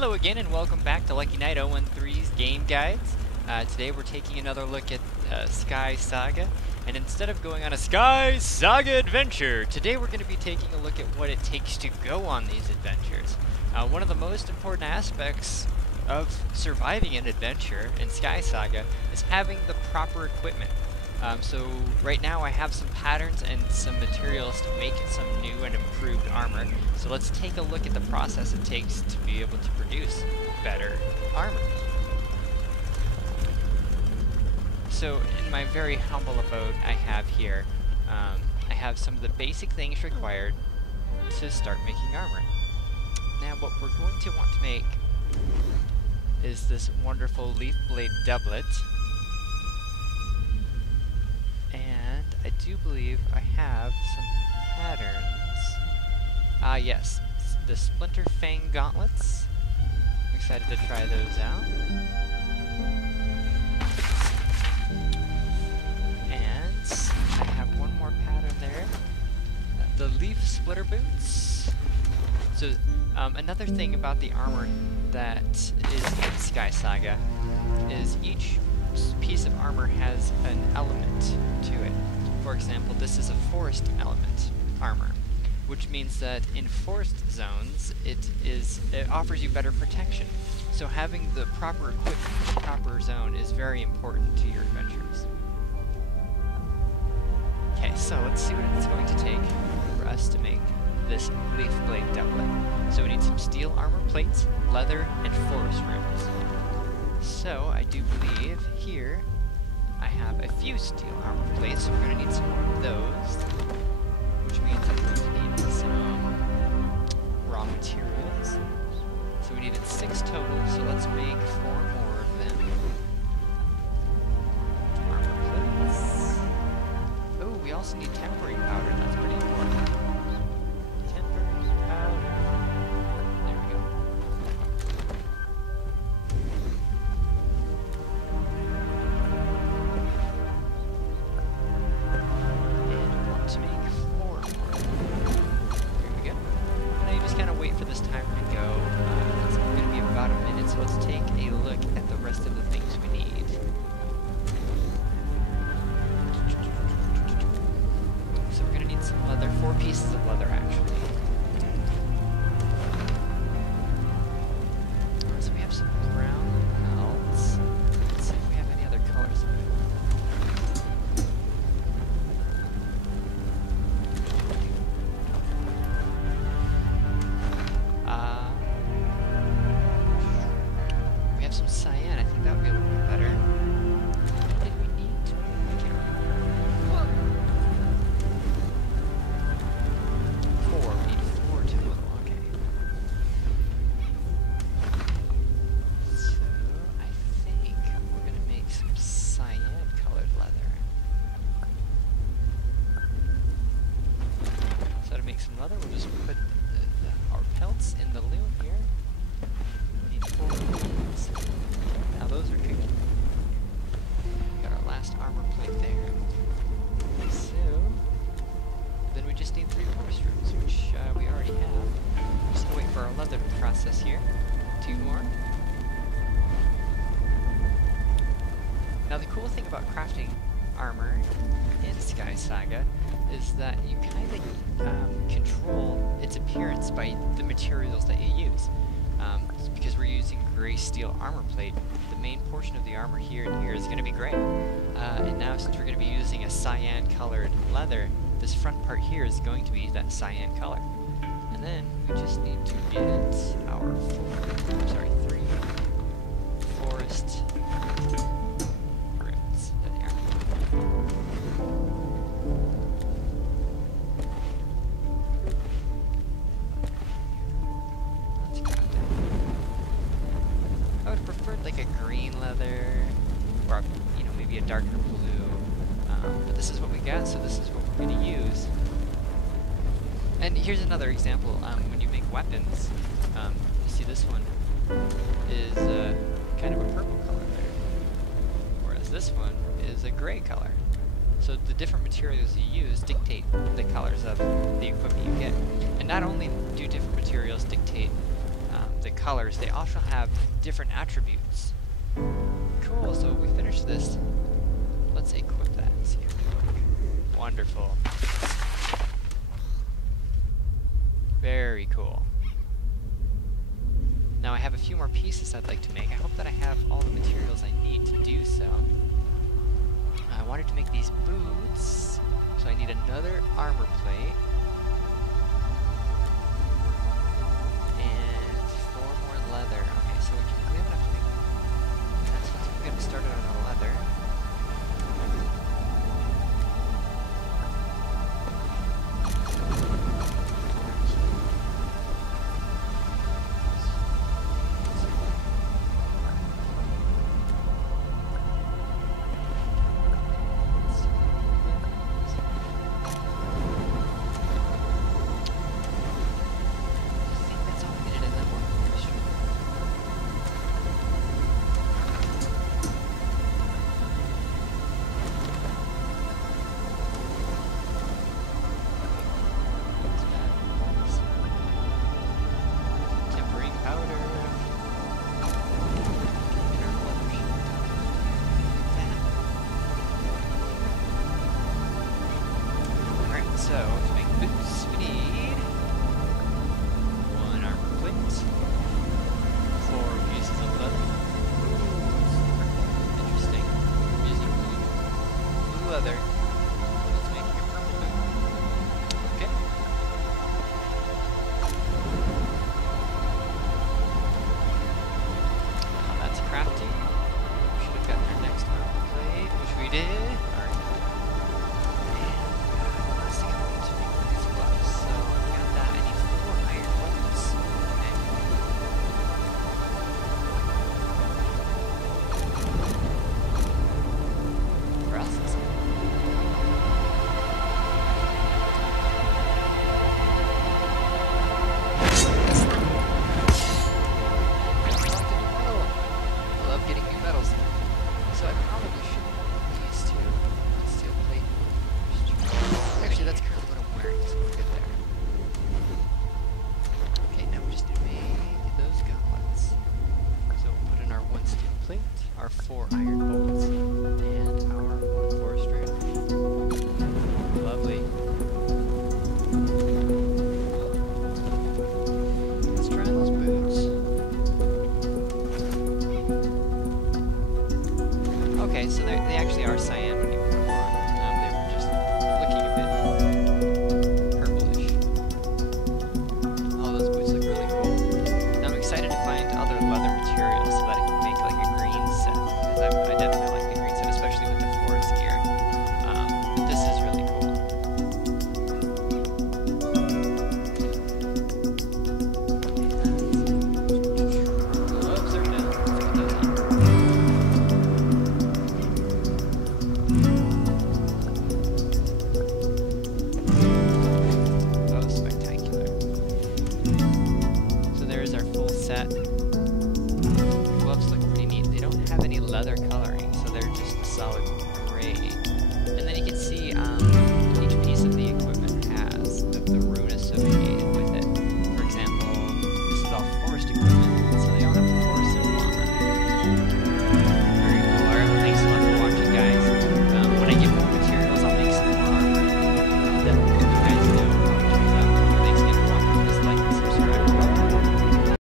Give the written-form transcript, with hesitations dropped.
Hello again and welcome back to Lucky Knight 013's Game Guides. Today we're taking another look at Sky Saga, and instead of going on a Sky Saga adventure, today we're going to be taking a look at what it takes to go on these adventures. One of the most important aspects of surviving an adventure in Sky Saga is having the proper equipment. So right now I have some patterns and some materials to make some new and improved armor. So let's take a look at the process it takes to be able to produce better armor. So in my very humble abode I have here, I have some of the basic things required to start making armor. Now what we're going to want to make is this wonderful leaf blade doublet. I do believe I have some patterns. Yes, the Splinter Fang gauntlets. I'm excited to try those out. And I have one more pattern there. The Leaf Splitter boots. So, another thing about the armor that is in Sky Saga is each piece of armor has an element to it. For example, this is a forest element armor, which means that in forest zones it offers you better protection. So having the proper equipment for the proper zone is very important to your adventures. Okay, so let's see what it's going to take for us to make this leaf blade doublet. So we need some steel armor plates, leather, and forest runes. So I do believe here I have a few steel armor plates, so we're going to need some more of those, which means I'm going to need some raw materials. So we needed 6 total, so let's make 4 more of them. Armor plates. Oh, we also need tempering powder, that's pretty important. Tempering powder. There we go. To make 4 more. Here we go. Now you just kind of wait for this timer to go. It's going to be about a minute, so let's take a look at the rest of the things we need. So we're going to need some leather, 4 pieces of leather actually. So we have some brown pelts. Let's see if we have any other colors available. We have some cyan. I think that would be a little bit better. What did we need? I can't remember. 4. We need 4 total. Okay. So I think we're gonna make some cyan-colored leather. So to make some leather, we'll just put our pelts in the loom here. We need 4 pelts. Now those are cooking. Got our last armor plate there. So then we just need 3 forest runes, which we already have. Just wait for our leather to process here. 2 more. Now the cool thing about crafting armor in Sky Saga is that you kind of control its appearance by the materials that you use. Because we're using gray steel armor plate, the main portion of the armor here and here is going to be gray. And now since we're going to be using a cyan colored leather, this front part here is going to be that cyan color. And then we just need to get our 3 forest runes. There. I would have preferred like a green leather, or maybe a darker blue, but this is what we got, so this is what we're going to use. And here's another example, when you make weapons, you see this one is kind of a purple color there, whereas this one is a gray color. So the different materials you use dictate the colors of the equipment you get. And not only do different materials dictate the colors, they also have different attributes. Cool, so we finished this. Let's equip that and see how we look. Wonderful. Very cool. Now I have a few more pieces I'd like to make. I hope that I have all the materials I need to do so. I wanted to make these boots, so I need another armor plate. And 4 more leather. Okay, so we have enough to make. Let's get started on the leather. So, to make boots, we need 1 armor plate, 4 pieces of leather. Ooh, interesting. I'm using blue leather. Let's make a purple boot. Okay. That's crafty. We should have gotten our next armor plate, which we did. Alright. Our 4 iron bolts and our 1 forestry. Lovely. Let's try those boots. Okay, so they actually are cyan when you put them on. They were just looking a bit purplish. Oh, those boots look really cool. Now I'm excited to find other leather materials so that I can make like a green set. I definitely like the green set, especially with the forest gear. But this is really cool. Oops, they're done. Let's put those on. Oh, spectacular. So there's our full set. Gloves look pretty neat. They don't have any leather coloring, so they're just solid gray. And then you can see